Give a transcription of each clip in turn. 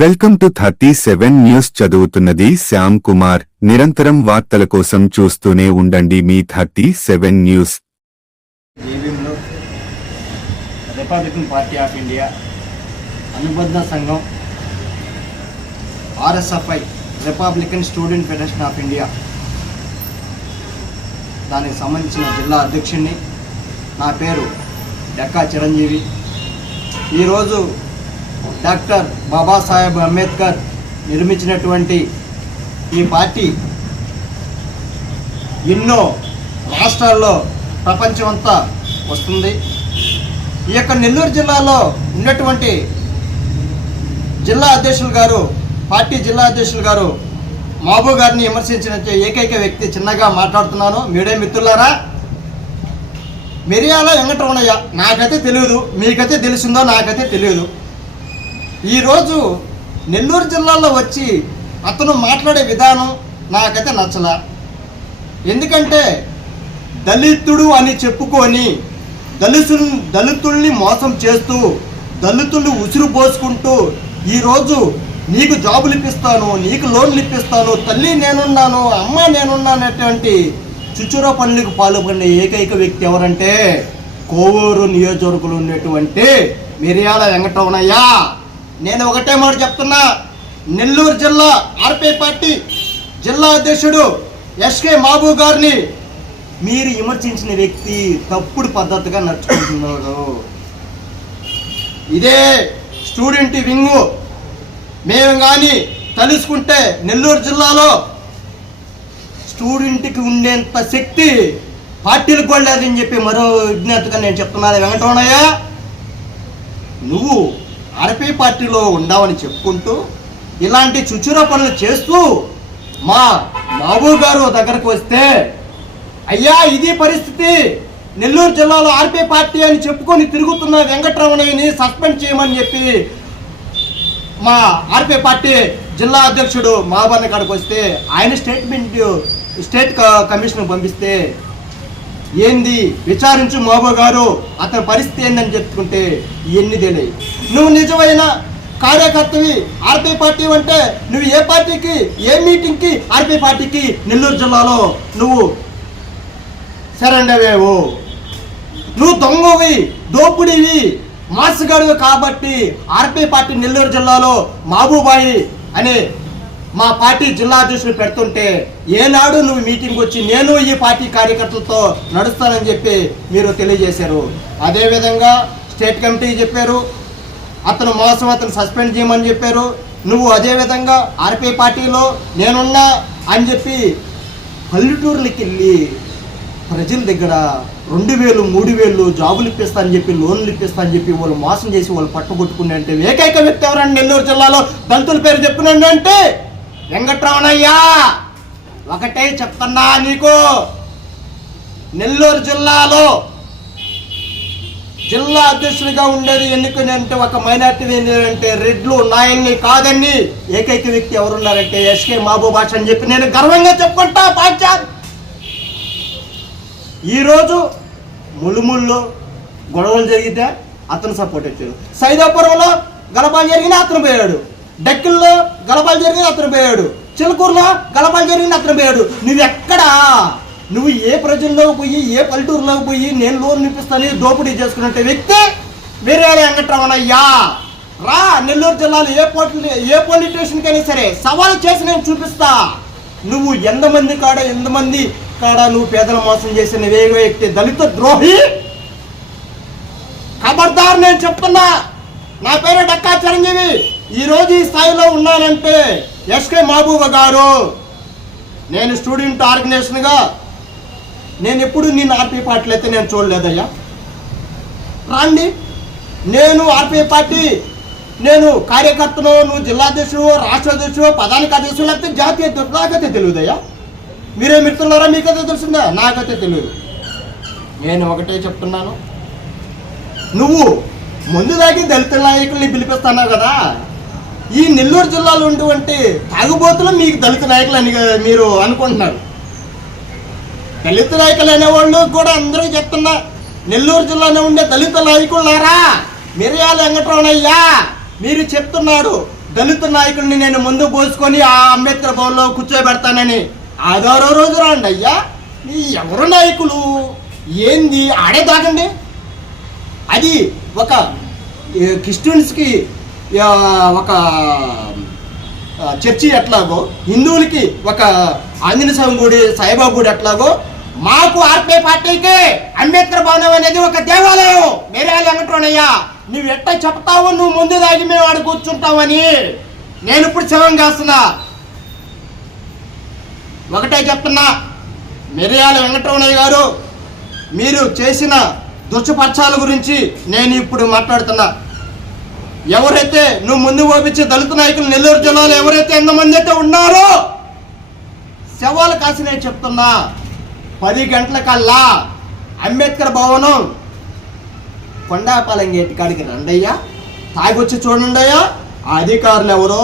Welcome to thirty seven news చదువుతున్నది శ్యామ్ కుమార్. నిరంతరం వార్తల కోసం చూస్తూనే ఉండండి మీ thirty seven news. Republican party of India అనుబంధ సంఘం RSFI Republican student federation of India దానికి సంబంధించిన జిల్లా అధ్యక్షుడిని నా పేరు డెక్కా చిరంజీవి. ఈరోజు డాక్టర్ బాబాసాహెబ్ అంబేద్కర్ నిర్మించినటువంటి ఈ పార్టీ ఎన్నో రాష్ట్రాల్లో ప్రపంచమంతా వస్తుంది. ఈ యొక్క నెల్లూరు జిల్లాలో ఉన్నటువంటి జిల్లా అధ్యక్షులు గారు పార్టీ జిల్లా అధ్యక్షులు గారు మాబు గారిని విమర్శించిన ఏకైక వ్యక్తి చిన్నగా మాట్లాడుతున్నాను. మీడే మిత్రులారా మిరియాల వెంకటరమణయ్య నాకైతే తెలియదు మీకైతే తెలిసిందో నాకైతే తెలియదు ఈరోజు నెల్లూరు జిల్లాలో వచ్చి అతను మాట్లాడే విధానం నాకైతే నచ్చలా. ఎందుకంటే దళితుడు అని చెప్పుకొని దళితు దళితుల్ని మోసం చేస్తూ దళితుల్ని ఉసురు పోసుకుంటూ ఈరోజు నీకు జాబులు ఇప్పిస్తాను నీకు లోన్లు ఇప్పిస్తాను తల్లి నేనున్నాను అమ్మ నేనున్నానటువంటి చుచుర పనులకు పాల్పడిన ఏకైక వ్యక్తి ఎవరంటే కోవూరు నియోజకవర్గంలో ఉన్నటువంటి మిరియాల వెంకటరమణయ్య. నేను ఒకటే మాట చెప్తున్నా. నెల్లూరు జిల్లా ఆర్పీ పార్టీ జిల్లా అధ్యక్షుడు ఎస్కే మాబు గారిని మీరు విమర్శించిన వ్యక్తి తప్పుడు పద్ధతిగా నడుచుకుంటున్నాడు. ఇదే స్టూడెంట్ వింగు. మేము కానీ తలుసుకుంటే నెల్లూరు జిల్లాలో స్టూడెంట్కి ఉండేంత శక్తి పార్టీలకు కూడా లేదని చెప్పి మరో విజ్ఞతగా నేను చెప్తున్నాను. వెంకటరమణయ్య నువ్వు ఆర్పీ పార్టీలో ఉండావని చెప్పుకుంటూ ఇలాంటి చుచుర పనులు చేస్తూ మా బాబు గారు దగ్గరకు వస్తే అయ్యా ఇది పరిస్థితి. నెల్లూరు జిల్లాలో ఆర్పీ పార్టీ అని చెప్పుకొని తిరుగుతున్న వెంకటరమణయ్యని సస్పెండ్ చేయమని చెప్పి మా ఆర్పీ పార్టీ జిల్లా అధ్యక్షుడు మహాబారణ కాడికి వస్తే ఆయన స్టేట్మెంట్ స్టేట్ క- కమిషన్ పంపిస్తే ఏంది? విచారించు మోబో గారు అతని పరిస్థితి ఏందని చెప్పుకుంటే ఇవన్నీ తెలియదు నువ్వు నిజమైన కార్యకర్తవి ఆర్పీ పార్టీ అంటే నువ్వు ఏ పార్టీకి ఏ మీటింగ్కి ఆర్పీ పార్టీకి నెల్లూరు జిల్లాలో నువ్వు సరెండవేవు. నువ్వు దొంగవి దోపుడివి మాసుగాడివి కాబట్టి ఆర్పీ పార్టీ నెల్లూరు జిల్లాలో మాబూబాయి అనే మా పార్టీ జిల్లా అధ్యక్షులు పెడుతుంటే ఏనాడు నువ్వు మీటింగ్ వచ్చి నేను ఈ పార్టీ కార్యకర్తలతో నడుస్తానని చెప్పి మీరు తెలియజేశారు. అదేవిధంగా స్టేట్ కమిటీ చెప్పారు అతను మోసం అతను సస్పెండ్ చేయమని చెప్పారు. నువ్వు అదేవిధంగా ఆర్పీ పార్టీలో నేనున్నా అని చెప్పి పల్లెటూర్లకి వెళ్ళి ప్రజల దగ్గర రెండు వేలు మూడు వేలు జాబులు ఇప్పిస్తా అని చెప్పి లోన్లు ఇప్పిస్తా అని చెప్పి వాళ్ళు మోసం చేసి వాళ్ళు పట్టుకొట్టుకుని అంటే ఏకైక వ్యక్తి ఎవరండి నెల్లూరు జిల్లాలో? దళితుల పేరు చెప్పినండి అంటే వెంకట్రమణయ్యా ఒకటే చెప్తున్నా నీకు. నెల్లూరు జిల్లాలో జిల్లా అధ్యక్షుడిగా ఉండేది ఎన్నికని అంటే ఒక మైనార్టీ ఏంటంటే రెడ్లు నాయన్ని కాదని ఏకైక వ్యక్తి ఎవరున్నారంటే ఎస్కే మహబూబ్ అని చెప్పి నేను గర్వంగా చెప్పుకుంటా పాఠ్యా. ఈరోజు ములుముల్లో గొడవలు జరిగితే అతను సపోర్ట్ ఇచ్చాడు. సైదాపురంలో గలపాలు జరిగిన అతను పోయాడు. డెక్కిల్లో గలపాలు జరిగిన అతను పోయాడు. చిలుకూరులో గలపాలు జరిగిన అతను పోయాడు. నువ్వెక్కడా? నువ్వు ఏ ప్రజల్లోకి పోయి ఏ పల్లెటూరులోకి పోయి నేను లోన్ నిపిస్తాను దోపిడీ చేసుకున్నట్టు వ్యక్తి వేరే వెంకటరమణయ్యా. రా నెల్లూరు జిల్లాలో ఏ పోటీ ఏ పోలీస్ స్టేషన్కైనా సరే సవాల్ చేసి నేను చూపిస్తా. నువ్వు ఎంతమంది కాడ ఎంతమంది కాడ నువ్వు పేదల మోసం చేసిన వేగ వ్యక్తి దళిత ద్రోహి? ఖబర్దార్ నేను చెప్తున్నా. నా పేరు డక్కా చిరంజీవి. ఈరోజు ఈ స్థాయిలో ఉన్నానంటే ఎస్కే మహబూబ గారు. నేను స్టూడెంట్ ఆర్గనైజేషన్గా నేను ఎప్పుడు నిన్ను ఆర్పీ పార్టీలు అయితే నేను చూడలేదయ్యా. రండి. నేను ఆర్పీ పార్టీ నేను కార్యకర్తను నువ్వు జిల్లాధ్యక్షుడు రాష్ట్ర అధ్యక్షుడు ప్రధాన అధ్యక్షుడు లేకపోతే జాతీయ అధ్యక్షుడు నాకైతే తెలియదయ్యా. మీరే మిత్రులారా? మీకైతే తెలిసిందా? నాకైతే తెలియదు. నేను ఒకటే చెప్తున్నాను. నువ్వు ముందు దాకి దళిత నాయకుల్ని పిలిపిస్తున్నావు కదా. ఈ నెల్లూరు జిల్లాలో ఉన్నటువంటి తాగుబోతులు మీకు దళిత నాయకులు అని మీరు అనుకుంటున్నారు. దళిత నాయకులు అనేవాళ్ళు కూడా అందరూ చెప్తున్నా నెల్లూరు జిల్లాలో ఉండే దళిత నాయకులారా మిరియాల వెంకటరమణయ్య మీరు చెప్తున్నాడు దళిత నాయకుడిని నేను ముందు పోసుకొని ఆ అంబేద్కర్ భవన్లో కూర్చోబెడతానని. ఆధారో రోజు రాండి అయ్యా మీ ఎవరు నాయకులు? ఏంది? ఆడే దాకండి అది ఒక క్రిస్టియన్స్కి ఒక చర్చి ఎట్లాగో హిందువులకి ఒక ఆంజనేయ స్వామి గుడి సాయిబాబు గుడి ఎట్లాగో మాకు ఆర్పే పార్టీకి అంబేద్కర్ భవనం అనేది ఒక దేవాలయం. మీరే వెంకటరమణయ్య నువ్వు ఎట్ట చెప్తావు నువ్వు ముందు దాగి మేము ఆడ కూర్చుంటావని నేను ఇప్పుడు శవం కాస్తున్నా. ఒకటే చెప్తున్నా మిరియాల వెంకటరమణయ్య గారు మీరు చేసిన దుష్టపక్షాల గురించి నేను ఇప్పుడు మాట్లాడుతున్నా. ఎవరైతే నువ్వు ముందు పంపించే దళిత నాయకులు నెల్లూరు జిల్లాలో ఎవరైతే ఎంతమంది అయితే ఉన్నారో శవాలు కాసి నేను చెప్తున్నా. పది గంటల కల్లా అంబేద్కర్ భవనం కొండాపాలెం గేట్ కాడికి రండయ్యా. తాగొచ్చి చూడండియా ఆ అధికారులు ఎవరో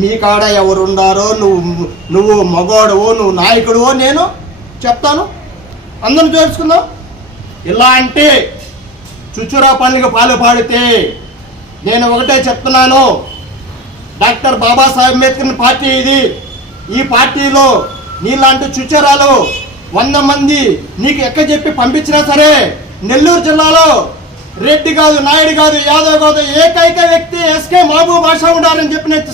మీ కాడ ఎవరుండారో నువ్వు నువ్వు మగోడవో నువ్వు నాయకుడువో నేను చెప్తాను. అందరం చేర్చుకుందాం ఇలాంటి చుచ్చురా పనులకు పాలు పాడితే నేను ఒకటే చెప్తున్నాను. డాక్టర్ బాబాసాహెబ్ అంబేద్కర్ పార్టీ ఇది. ఈ పార్టీలో నీలాంటి చుచ్చరాలు వంద మంది నీకు ఎక్క చెప్పి పంపించినా సరే నెల్లూరు జిల్లాలో రెడ్డి కాదు నాయుడు కాదు యాదవ్ కాదు ఏకైక వ్యక్తి ఎస్కే మహబూబ్ భాష ఉండాలని చెప్పి నేను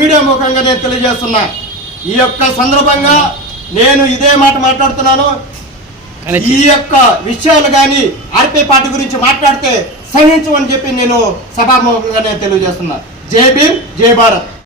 మీడియా ముఖంగా నేను తెలియజేస్తున్నా. ఈ యొక్క సందర్భంగా నేను ఇదే మాట మాట్లాడుతున్నాను. ఈ యొక్క విషయాలు కానీ ఆర్పీ పార్టీ గురించి మాట్లాడితే సహించమని చెప్పి నేను సభాముఖంగా నేను తెలియజేస్తున్నా. జై భీమ్ జై భారత్.